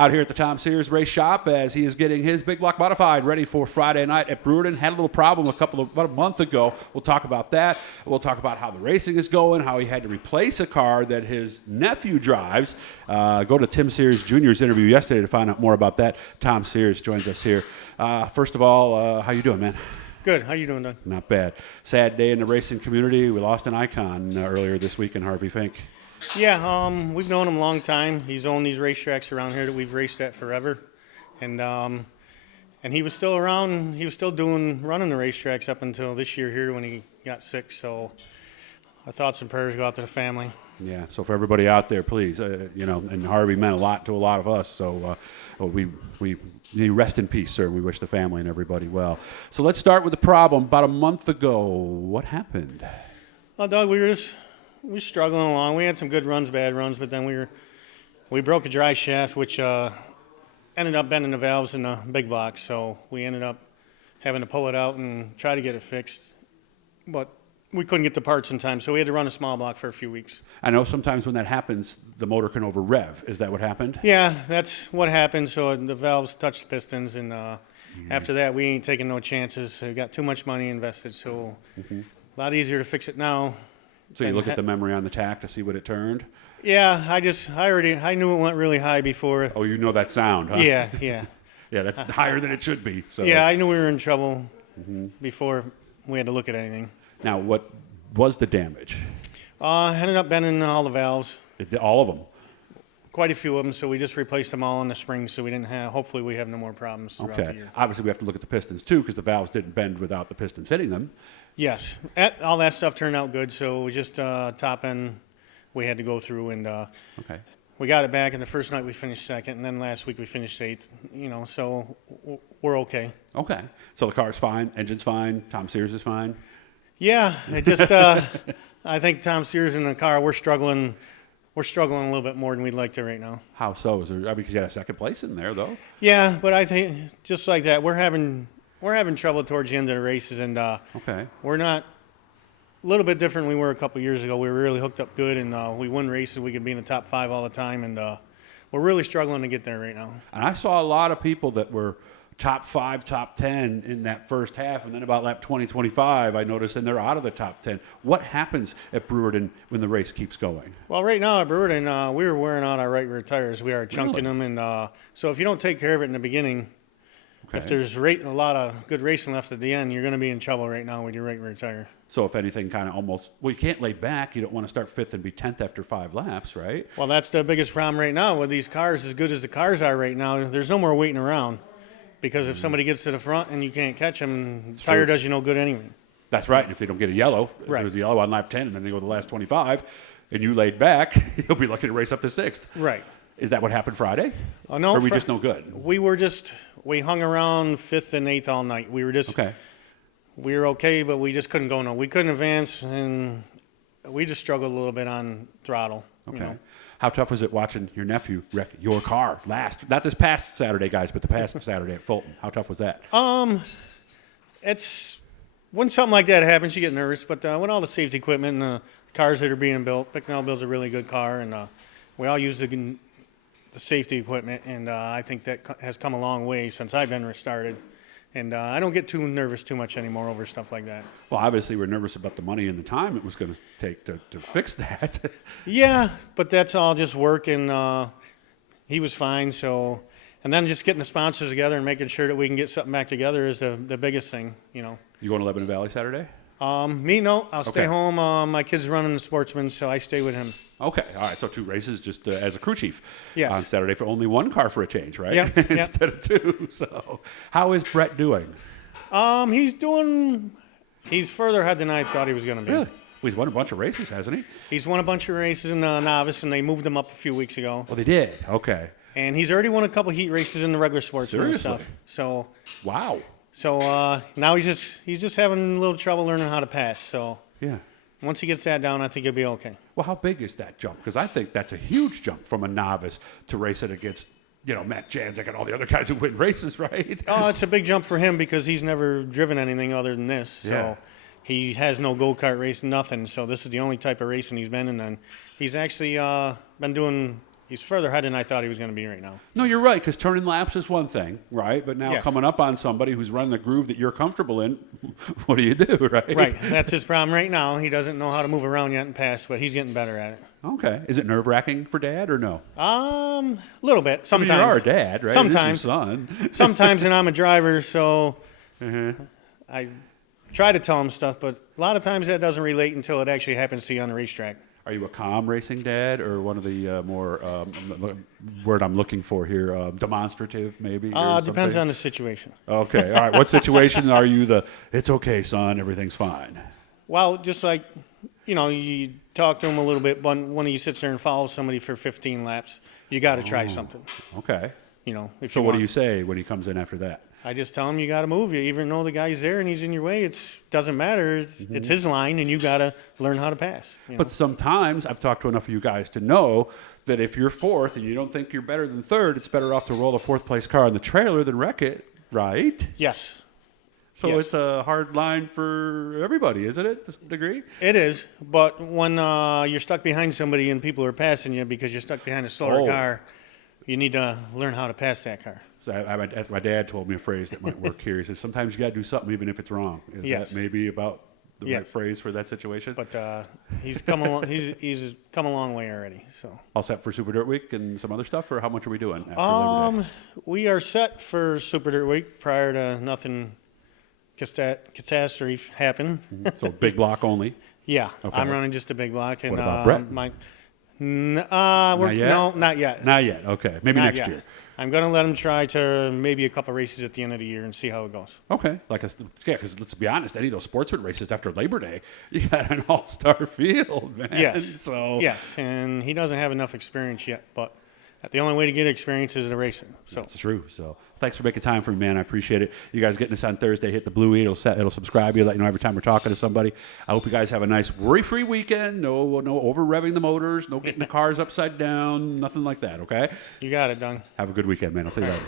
out here at the Tom Sears Race Shop as he is getting his big block modified ready for Friday night at Brewerton. Had a little problem about a month ago. We'll talk about that. We'll talk about how the racing is going, how he had to replace a car that his nephew drives. Go to Tim Sears Jr.'s interview yesterday to find out more about that. Tom Sears joins us here. First of all, how you doing, man? Good. How you doing, Doug? Not bad. Sad day in the racing community. We lost an icon earlier this week in Harvey Fink. Yeah, we've known him a long time. He's owned these racetracks around here that we've raced at forever, and he was still around. He was still running the racetracks up until this year here when he got sick. So our thoughts and prayers go out to the family. Yeah. So for everybody out there, please, and Harvey meant a lot to a lot of us. So we rest in peace, sir. We wish the family and everybody well. So let's start with the problem. About a month ago, what happened? Well, Doug, we were struggling along. We had some good runs, bad runs, but then we broke a dry shaft, which ended up bending the valves in the big block. So we ended up having to pull it out and try to get it fixed, but we couldn't get the parts in time, so we had to run a small block for a few weeks. I know sometimes when that happens, the motor can over-rev. Is that what happened? Yeah, that's what happened. So the valves touched the pistons, and after that, we ain't taking no chances. We got too much money invested, so a lot easier to fix it now. So you look at the memory on the tack to see what it turned? Yeah, I knew it went really high before. Oh, you know that sound, huh? Yeah. Yeah, that's higher than it should be. So. Yeah, I knew we were in trouble before we had to look at anything. Now, what was the damage? Ended up bending all the valves. All of them? Quite a few of them, so we just replaced them all in the spring, so we didn't have. Hopefully, we have no more problems throughout the year. Obviously, we have to look at the pistons too, because the valves didn't bend without the pistons hitting them. Yes, all that stuff turned out good. So it was just top end we had to go through, and we got it back. And the first night we finished second, and then last week we finished eighth. So we're okay. Okay, so the car's fine, engine's fine, Tom Sears is fine. Yeah, it just I think Tom Sears in the car, we're struggling a little bit more than we'd like to right now. How so? Because you got a second place in there, though. Yeah, but I think just like that, we're having trouble towards the end of the races, and we're not a little bit different than we were a couple years ago. We were really hooked up good, and we won races. We could be in the top 5 all the time, and we're really struggling to get there right now. And I saw a lot of people that were top 5, top 10 in that first half, and then about lap 20, 25, I noticed, and they're out of the top 10. What happens at Brewerton when the race keeps going? Well, right now at Brewerton, we were wearing out our right rear tires. We are chunking them, and so if you don't take care of it in the beginning, if there's a lot of good racing left at the end, you're going to be in trouble right now with your right rear tire. So if anything, kind of almost, you can't lay back. You don't want to start 5th and be 10th after 5 laps, right? Well, that's the biggest problem right now with these cars. As good as the cars are right now, there's no more waiting around. Because if somebody gets to the front and you can't catch them, the tire does you no good anyway. That's right. And if they don't get a yellow, if there's a yellow on lap 10 and then they go the last 25, and you laid back, you'll be lucky to race up to 6th. Right. Is that what happened Friday? No. Or are we just no good? We hung around 5th and 8th all night. We were just we were okay, but we just couldn't go no. We couldn't advance, and we just struggled a little bit on throttle. Okay. How tough was it watching your nephew wreck your car last? Not this past Saturday, guys, but the past Saturday at Fulton. How tough was that? It's when something like that happens, you get nervous. But when all the safety equipment and the cars that are being built, Bicknell builds a really good car, and we all use the safety equipment, and I think that has come a long way since I've been restarted. And I don't get too nervous too much anymore over stuff like that. Well, obviously we're nervous about the money and the time it was going to take to fix that. Yeah, but that's all just work, and he was fine. So, and then just getting the sponsors together and making sure that we can get something back together is the biggest thing, You going to Lebanon Valley Saturday? Me, no. I'll stay home. My kid's running the Sportsman, so I stay with him. Okay. All right. So 2 races just as a crew chief on Yes. Saturday for only 1 car for a change, right? Yeah. Instead of 2. So how is Brett doing? He's further ahead than I thought he was going to be. Really? Well, he's won a bunch of races, hasn't he? He's won a bunch of races in the novice, and they moved him up a few weeks ago. Oh, they did? Okay. And he's already won a couple heat races in the regular Sportsman and Seriously? stuff. So. Wow. So now he's just having a little trouble learning how to pass. So yeah, once he gets that down, I think he'll be okay. Well, how big is that jump? Because I think that's a huge jump from a novice to racing against Matt Janzik and all the other guys who win races, right? Oh, it's a big jump for him because he's never driven anything other than this. So he has no go-kart race, nothing. So this is the only type of racing he's been in. And he's actually been doing he's further ahead than I thought he was going to be right now. No, you're right, because turning laps is one thing, right? But now Yes. coming up on somebody who's running the groove that you're comfortable in, what do you do, right? Right. That's his problem right now. He doesn't know how to move around yet and pass, but he's getting better at it. Okay. Is it nerve-wracking for Dad or no? A little bit. Sometimes. I mean, you are a dad, right? Sometimes. It is your son. Sometimes, and I'm a driver, so Mm-hmm. I try to tell him stuff, but a lot of times that doesn't relate until it actually happens to you on the racetrack. Are you a calm racing dad or one of the more, word I'm looking for here, demonstrative maybe? Or Depends something? on the situation. Okay. All right. What situation are you it's okay, son, everything's fine? Well, just like, you talk to him a little bit, but when he sits there and follows somebody for 15 laps, you got to try something. Okay. If So you what do want. you say when he comes in after that? I just tell him you got to move. You even though the guy's there and he's in your way, it doesn't matter. It's his line, and you got to learn how to pass. But sometimes I've talked to enough of you guys to know that if you're fourth and you don't think you're better than third, it's better off to roll a fourth place car in the trailer than wreck it, right? Yes, So Yes. it's a hard line for everybody, isn't it, to some degree? it is. But when you're stuck behind somebody and people are passing you because you're stuck behind a slower car, you need to learn how to pass that car. So my dad told me a phrase that might work here. He says, sometimes you got to do something even if it's wrong. Is Yes. that maybe about the right Yes. phrase for that situation? But he's come along. He's come a long way already. So All set for Super Dirt Week and some other stuff, or how much are we doing after Labor Day? we are set for Super Dirt Week prior to nothing catastrophe happen. So big block only. Yeah, Okay. I'm running just a big block. And, What about Brett? Not yet? No, not yet. Not yet. Okay, maybe Not next yet. year. I'm going to let him try to maybe a couple races at the end of the year and see how it goes. Okay, because let's be honest, any of those sportsman races after Labor Day, you got an all-star field, man. Yes. So Yes, and he doesn't have enough experience yet, but the only way to get experience is the racing. So that's true. So thanks for making time for me, man. I appreciate it. You guys getting us on Thursday. Hit the blue it'll subscribe you, let you know every time we're talking to somebody. I hope you guys have a nice worry-free weekend. No over revving the motors. No getting the cars upside down. Nothing like that. Okay. you got it, Doug. Have a good weekend, man. I'll see you later.